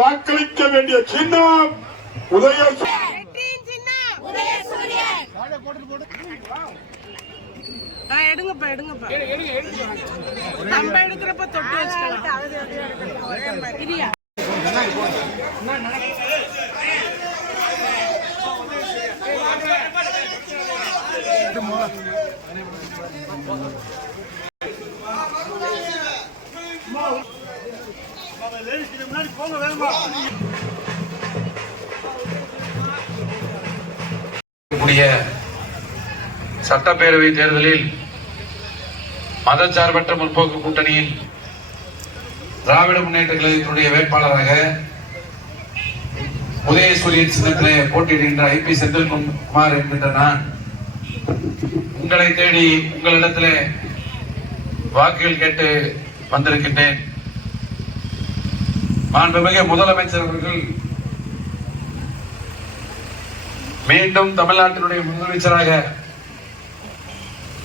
வாக்களிக்க வேண்டிய சின்னம் எடுங்கப்பா எடுங்கப்பா நம்ம எடுக்கிறப்ப தொட்டு வச்சுக்கலாம். சட்டப்பேரவை தேர்தலில் மதச்சார்பற்ற முற்போக்கு கூட்டணியில் திராவிட முன்னேற்ற கழகத்தினுடைய வேட்பாளராக உதயசூரியன் சின்னத்திலே போட்டியிடுகின்ற ஐபி செந்தில்குமார் என்கின்ற நான் உங்களை தேடி உங்களிடத்திலே வாக்குகள் கேட்டு வந்திருக்கின்றேன். மாண்புமிகு முதலமைச்சர் அவர்கள் மீண்டும் தமிழ்நாட்டினுடைய முதலமைச்சராக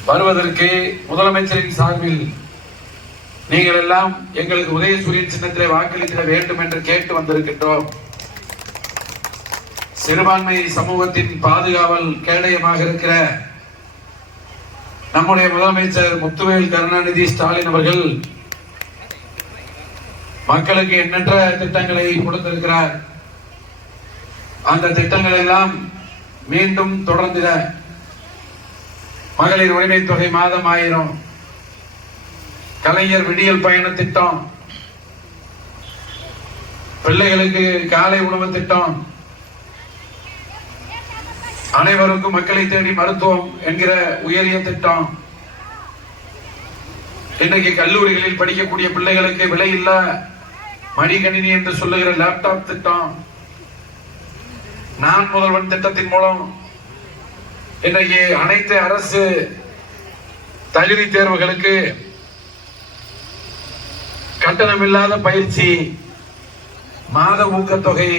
வருவதற்கு முதலமைச்சரின் சார்பில் நீங்கள் எல்லாம் எங்களுக்கு உதயசூரியன் சின்னத்திலே வாக்களிக்க வேண்டும் என்று கேட்டு வந்திருக்கின்றோம். சிறுபான்மை சமூகத்தின் பாதுகாவல் கேடயமாக இருக்கிற நம்முடைய முதலமைச்சர் முத்துவேல் கருணாநிதி ஸ்டாலின் அவர்கள் மக்களுக்கு எண்ணற்ற திட்டங்களை கொடுத்திருக்கிறார். அந்த திட்டங்கள் எல்லாம் மீண்டும் தொடர்ந்திட மகளிர் உரிமை தொகை மாதம் 1000, கலைஞர் விடியல் பயண திட்டம், பிள்ளைகளுக்கு காலை உணவு திட்டம், அனைவருக்கும் மக்களை தேடி மருத்துவம் என்கிற உயரிய திட்டம், இன்றைக்கு கல்லூரிகளில் படிக்கக்கூடிய பிள்ளைகளுக்கு விலையில்லா மடிக்கணினி என்று சொல்லுகிற லேப்டாப் திட்டம், நான் முதல்வன் திட்டத்தின் மூலம் இன்றைக்கு அனைத்து அரசு தகுதி தேர்வுகளுக்கு கட்டணமில்லாத பயிற்சி, மாத ஊக்கத்தொகை,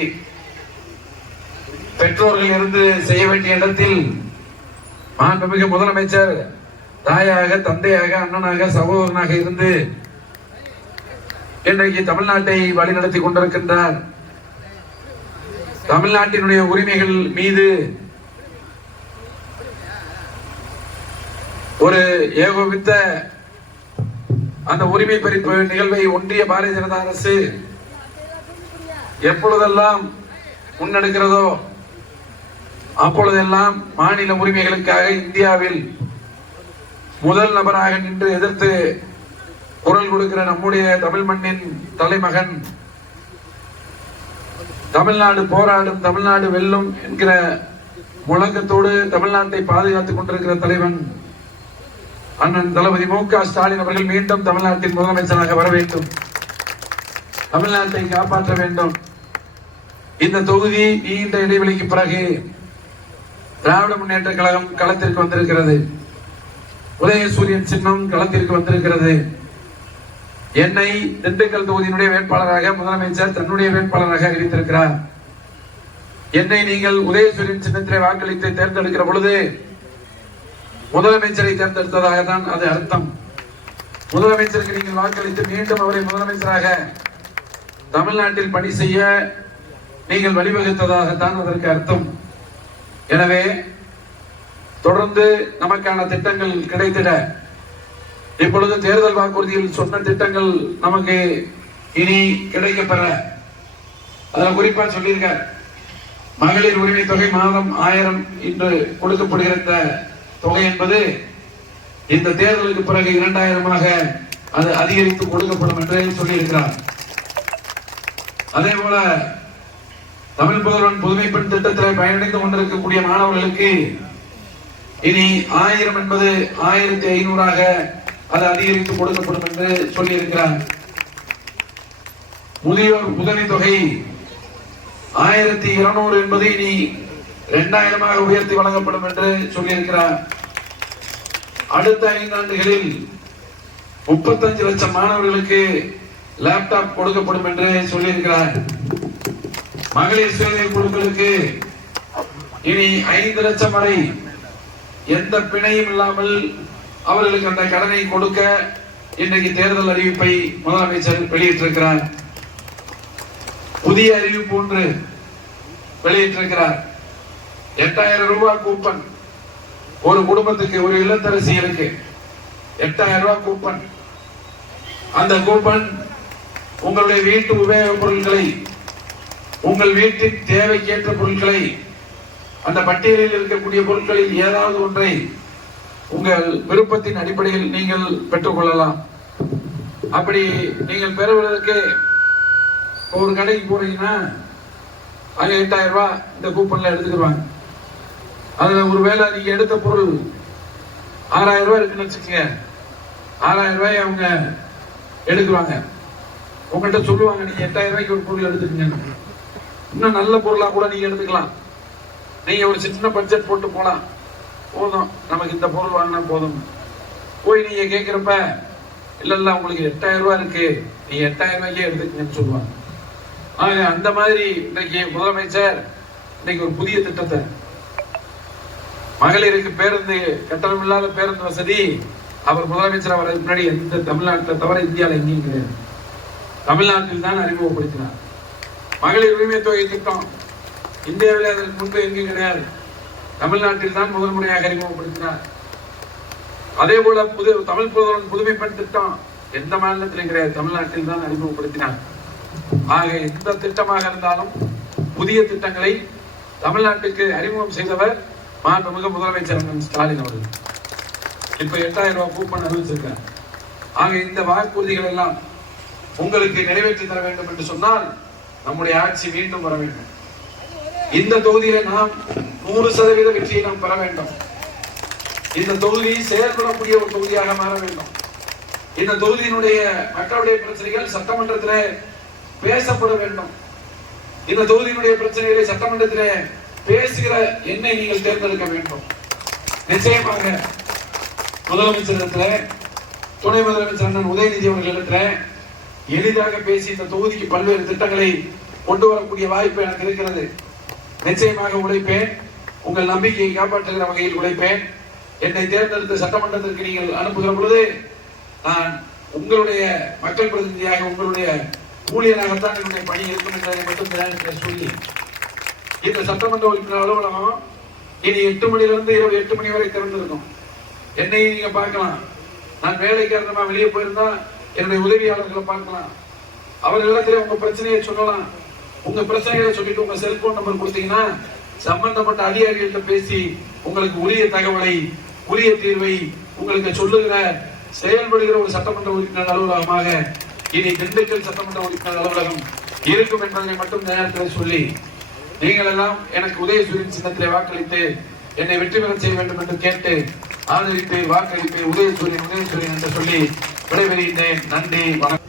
பெற்றோர்கள் இருந்து செய்ய வேண்டிய இடத்தில் மாண்புமிகு முதலமைச்சர் தாயாக, தந்தையாக, அண்ணனாக, சகோதரனாக இருந்து இன்றைக்கு தமிழ்நாட்டை வழிநடத்தி கொண்டிருக்கின்றார். தமிழ்நாட்டினுடைய உரிமைகள் மீது ஒரு ஏகோபித்த அந்த உரிமை பறிப்பு நிகழ்வை ஒன்றிய பாரதிய ஜனதா அரசு எப்பொழுதெல்லாம் முன்னெடுக்கிறதோ அப்பொழுதெல்லாம் மாநில உரிமைகளுக்காக இந்தியாவில் முதல் நபராக நின்று எதிர்த்து குரல் கொடுக்கிற நம்முடைய தமிழ் மண்ணின் தலைமகன், தமிழ்நாடு போராடும், தமிழ்நாடு வெல்லும் என்கிற முழக்கத்தோடு தமிழ்நாட்டை பாதுகாத்துக் கொண்டிருக்கிற தலைவன் அண்ணன் தளபதி மு.க. ஸ்டாலின் அவர்கள் மீண்டும் தமிழ்நாட்டின் முதலமைச்சராக வர வேண்டும், தமிழ்நாட்டை காப்பாற்ற வேண்டும். இந்த தொகுதி நீண்ட இடைவெளிக்கு பிறகு திராவிட முன்னேற்ற கழகம் களத்திற்கு வந்திருக்கிறது. உதயசூரியன் சின்னம் களத்திற்கு வந்திருக்கிறது. என்னை திண்டுக்கல் தொகுதியினுடைய வேட்பாளராக முதலமைச்சர் தன்னுடைய வேட்பாளராக அறிவித்திருக்கிறார். என்னை நீங்கள் உதயசூரியன் சின்னத்திலே வாக்களித்து தேர்ந்தெடுக்கிற பொழுது முதலமைச்சரை தேர்ந்தெடுத்ததாக தான் அது அர்த்தம். முதலமைச்சருக்கு நீங்கள் வாக்களித்து மீண்டும் அவரை முதலமைச்சராக தமிழ்நாட்டில் பணி செய்ய நீங்கள் வழிவகுத்ததாகத்தான் அதற்கு அர்த்தம். எனவே தொடர்ந்து நமக்கான திட்டங்கள் கிடைத்திட இப்பொழுது தேர்தல் வாக்குறுதியில் சொன்ன திட்டங்கள் நமக்கு இனி கிடைக்கப்பெற அதில் குறிப்பா சொல்லியிருக்கார். மகளிர் உரிமை தொகை மாதம் 1000 இன்று கொடுக்கப்படுகிற தொகை என்பது இந்த தேர்தலுக்கு பிறகு 2000ஆக அது அதிகரித்து கொடுக்கப்படும் என்று சொல்லியிருக்கிறார். அதே போல தமிழ் புதல்வன் புதுமை பெண் திட்டத்தில் பயனடைந்து கொண்டிருக்கக்கூடிய மாணவர்களுக்கு இனி 1000 என்பது 1500ஆக அது அதிகரித்து கொடுக்கப்படும் என்று சொல்லியிருக்கிறார். முதியோர் உதவி தொகை 1200 என்பது இனி 2000ஆக உயர்த்தி வழங்கப்படும் என்று சொல்லியிருக்கிறார். அடுத்த 5 ஆண்டுகளில் 35 லட்சம் மாணவர்களுக்கு லேப்டாப் கொடுக்கப்படும் என்று சொல்லியிருக்கிறார். மகளிர் சுய குழுக்களுக்கு இனி 5 லட்சம் வரை எந்த பிணையும் இல்லாமல் அவர்களுக்கு அந்த கடனை கொடுக்க இன்றைக்கு தேர்தல் அறிவிப்பை முதலமைச்சர் வெளியிட்டிருக்கிறார். புதிய அறிவிப்பு ஒன்று வெளியிட்டிருக்கிறார். 8000 ரூபாய் கூப்பன் ஒரு குடும்பத்துக்கு, ஒரு இல்லத்தரசியருக்கு 8000 ரூபாய் கூப்பன். அந்த கூப்பன் உங்களுடைய வீட்டு உபயோகப் பொருட்களை, உங்கள் வீட்டின் தேவைக்கேற்ற பொருட்களை, அந்த பட்டியலில் இருக்கக்கூடிய பொருட்களில் ஏதாவது ஒன்றை உங்கள் விருப்பத்தின் அடிப்படையில் நீங்கள் பெற்றுக் கொள்ளலாம். அப்படி நீங்கள் பெறுவதற்கு ஒரு கடைக்கு போறீங்கன்னா அங்க 8000 ரூபாய் இந்த கூப்பன்ல எடுத்துக்கிடுவாங்க. அதுல ஒருவேளை நீங்க எடுத்த பொருள் 6000 ரூபாய் இருக்குன்னு வச்சுக்கோங்க, 6000 ரூபாய் அவங்க எடுக்குவாங்க. உங்கள்கிட்ட சொல்லுவாங்க, நீங்க 8000 ரூபாய்க்கு ஒரு பொருள் எடுத்துக்கங்க. இன்னும் நல்ல பொருளா கூட நீங்க எடுத்துக்கலாம். நீங்க ஒரு சின்ன பட்ஜெட் போட்டு போலாம், போதும் நமக்கு இந்த பொருள் வாங்கினா போதும். போய் நீங்க கேட்கிறப்ப இல்ல உங்களுக்கு 8000 ரூபாய் இருக்கு, நீங்க 8000 ரூபாய்க்கே எடுத்துக்கங்கன்னு சொல்லுவாங்க. ஆக அந்த மாதிரி இன்னைக்கு முதலமைச்சர் இன்னைக்கு ஒரு புதிய திட்டத்தை, மகளிருக்கு பேருந்து, கட்டணம் இல்லாத பேருந்து வசதி, அவர் முதலமைச்சர் வர முன்னாடி எந்த தமிழ்நாட்டில் தவிர இந்தியாவில் எங்கேயும் கிடையாது, தமிழ்நாட்டில் தான் அறிமுகப்படுத்தினார். மகளிர் உரிமை தொகை திட்டம் இந்தியாவில் அதற்கு முன்பு எங்கேயும் கிடையாது, தமிழ்நாட்டில் தான் முதல் முறையாக அறிமுகப்படுத்தினார். அதே போல தமிழ் புதல்வன் புதுமை பெண் திட்டம் எந்த மாநிலத்திலும் கிடையாது, தமிழ்நாட்டில் தான் அறிமுகப்படுத்தினார். ஆக எந்த திட்டமாக இருந்தாலும் புதிய திட்டங்களை தமிழ்நாட்டுக்கு அறிமுகம் செய்தவர் மாண்புமிகு முதலமைச்சர் ஸ்டாலின் அவர்கள். இப்ப 8000 ரூபாய் கூப்பன் அறிவிச்சிருக்கார். ஆக இந்த வாக்குறுதிகள் எல்லாம் உங்களுக்கு நிறைவேற்றி தர வேண்டும் என்று சொன்னால் நம்முடைய ஆட்சி மீண்டும் வர வேண்டும். இந்த தொகுதியில நாம் 100% வெற்றியை நாம் பெற வேண்டும். இந்த தொகுதி செயல்படக்கூடிய ஒரு தொகுதியாக மாற வேண்டும். இந்த தொகுதியினுடைய மக்களுடைய பிரச்சனைகள் சட்டமன்றத்தில் பேசப்பட வேண்டும். இந்த தொகுதியினுடைய பிரச்சனைகளை சட்டமன்றத்தில் பேசுகிற எண்ணை நீங்கள் தேர்ந்தெடுக்க வேண்டும். நிச்சயமாக முதலமைச்சரிடத்தில், துணை முதலமைச்சர் அண்ணன் உதயநிதி அவர்களிடத்தில் எளிதாக பேசி இந்த தொகுதிக்கு பல்வேறு திட்டங்களை கொண்டு வரக்கூடிய வாய்ப்பு எனக்கு இருக்கிறது. நிச்சயமாக உழைப்பேன். உங்கள் நம்பிக்கையை காப்பாற்றுகிற வகையில் உழைப்பேன். என்னை தேர்ந்தெடுத்த சட்டமன்றத்திற்கு நீங்கள் அனுப்புகிற பொழுது நான் உங்களுடைய மக்கள் பிரதிநிதியாக, உங்களுடைய ஊழியராகத்தான் என்னுடைய பணி இருக்கும் என்பதை மட்டும் சொல்லி, இந்த சட்டமன்ற உறுப்பினர் அலுவலகம் இனி 8 மணிலிருந்து இரவு 8 மணி வரை திறந்திருக்கும். என்னை நீங்க பார்க்கலாம். நான் வேலை காரணமா வெளியே போயிருந்தா என்னுடைய உதவியாளர்களை பார்க்கலாம். அவர்களிடத்திலே உங்க பிரச்சனையை சொல்லலாம். உங்க பிரச்சனைகளை சொல்லிட்டு உங்க செல்போன் நம்பர் கொடுத்தீங்கன்னா சம்பந்தப்பட்ட அதிகாரிகள்கிட்ட பேசி உங்களுக்கு உரிய தகவலை, உரிய தீர்வை உங்களுக்கு சொல்லுகிற, செயல்படுகிற ஒரு சட்டமன்ற உறுப்பினர் அலுவலகமாக இனி திண்டுக்கல் சட்டமன்ற உறுப்பினர் அலுவலகம் இருக்கும் என்பதை மட்டும் நேரத்தில் சொல்லி, நீங்கள் எல்லாம் எனக்கு உதயசூரியன் சின்னத்திலே வாக்களித்து என்னை வெற்றி பெற செய்ய வேண்டும் என்று கேட்டு ஆதரித்து வாக்களித்து உதயசூரியன் என்று சொல்லி விடைபெறுகின்றேன். நன்றி, வணக்கம்.